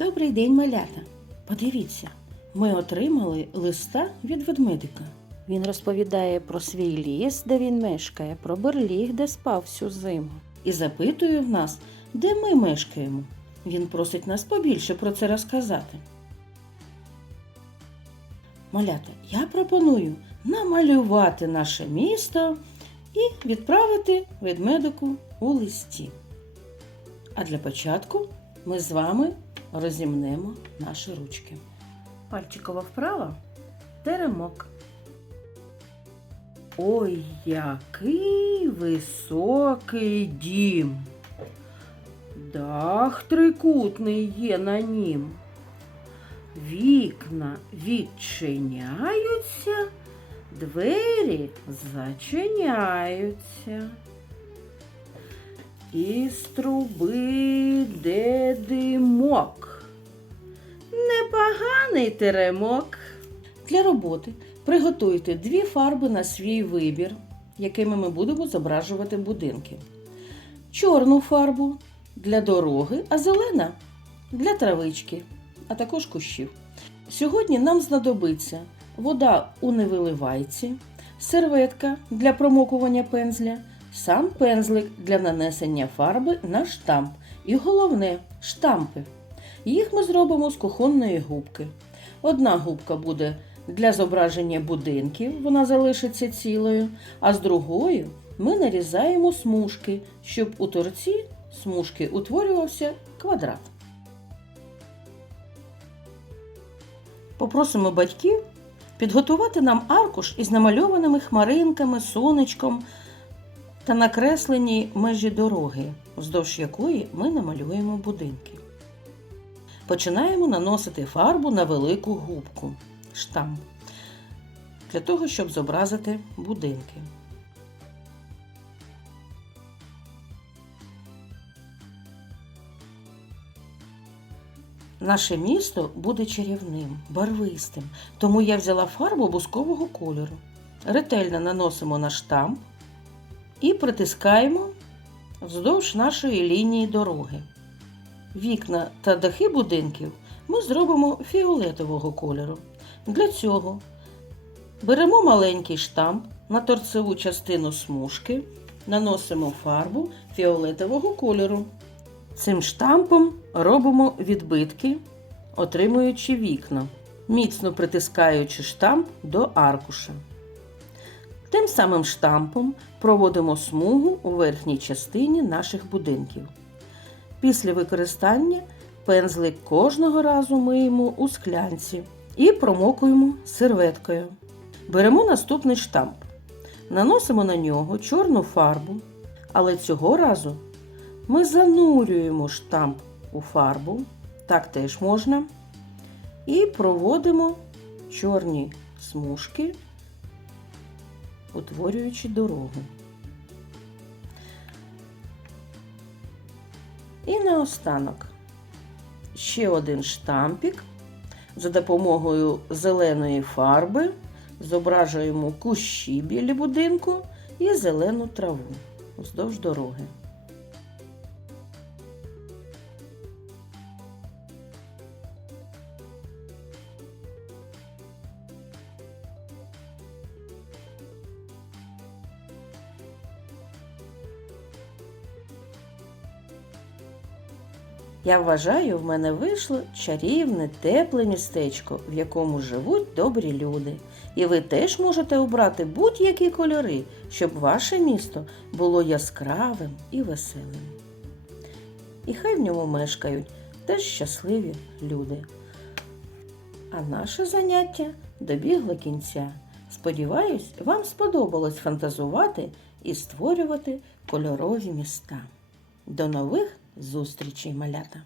Добрий день, малята. Подивіться, ми отримали листа від ведмедика. Він розповідає про свій ліс, де він мешкає, про берліг, де спав всю зиму. І запитує в нас, де ми мешкаємо. Він просить нас побільше про це розказати. Малята, я пропоную намалювати наше місто і відправити ведмедику у листі. А для початку ми з вами розімнемо наші ручки. Пальчикова вправа теремок. Ой, який високий дім. Дах трикутний є на нім. Вікна відчиняються, двері зачиняються. Із труби де димок. Непоганий теремок. Для роботи приготуйте дві фарби на свій вибір, якими ми будемо зображувати будинки. Чорну фарбу для дороги, а зелена для травички, а також кущів. Сьогодні нам знадобиться вода у невиливайці, серветка для промокування пензля, сам пензлик для нанесення фарби на штамп. І головне штампи. Їх ми зробимо з кухонної губки. Одна губка буде для зображення будинків, вона залишиться цілою, а з другою ми нарізаємо смужки, щоб у торці смужки утворювався квадрат. Попросимо батьків підготувати нам аркуш із намальованими хмаринками, сонечком та накреслені межі дороги, вздовж якої ми намалюємо будинки. Починаємо наносити фарбу на велику губку штамп для того, щоб зобразити будинки. Наше місто буде чарівним, барвистим, тому я взяла фарбу бускового кольору. Ретельно наносимо на штамп і притискаємо вздовж нашої лінії дороги. Вікна та дахи будинків ми зробимо фіолетового кольору. Для цього беремо маленький штамп на торцеву частину смужки, наносимо фарбу фіолетового кольору. Цим штампом робимо відбитки, отримуючи вікна, міцно притискаючи штамп до аркуша. Тим самим штампом проводимо смугу у верхній частині наших будинків. Після використання пензлик кожного разу миємо у склянці і промокуємо серветкою. Беремо наступний штамп. Наносимо на нього чорну фарбу, але цього разу ми занурюємо штамп у фарбу, так теж можна, і проводимо чорні смужки, утворюючи дорогу. І наостанок ще один штампік. За допомогою зеленої фарби зображуємо кущі біля будинку і зелену траву вздовж дороги. Я вважаю, в мене вийшло чарівне, тепле містечко, в якому живуть добрі люди. І ви теж можете обрати будь-які кольори, щоб ваше місто було яскравим і веселим. І хай в ньому мешкають теж щасливі люди. А наше заняття добігло кінця. Сподіваюсь, вам сподобалось фантазувати і створювати кольорові міста. До нових зустрічей, малята!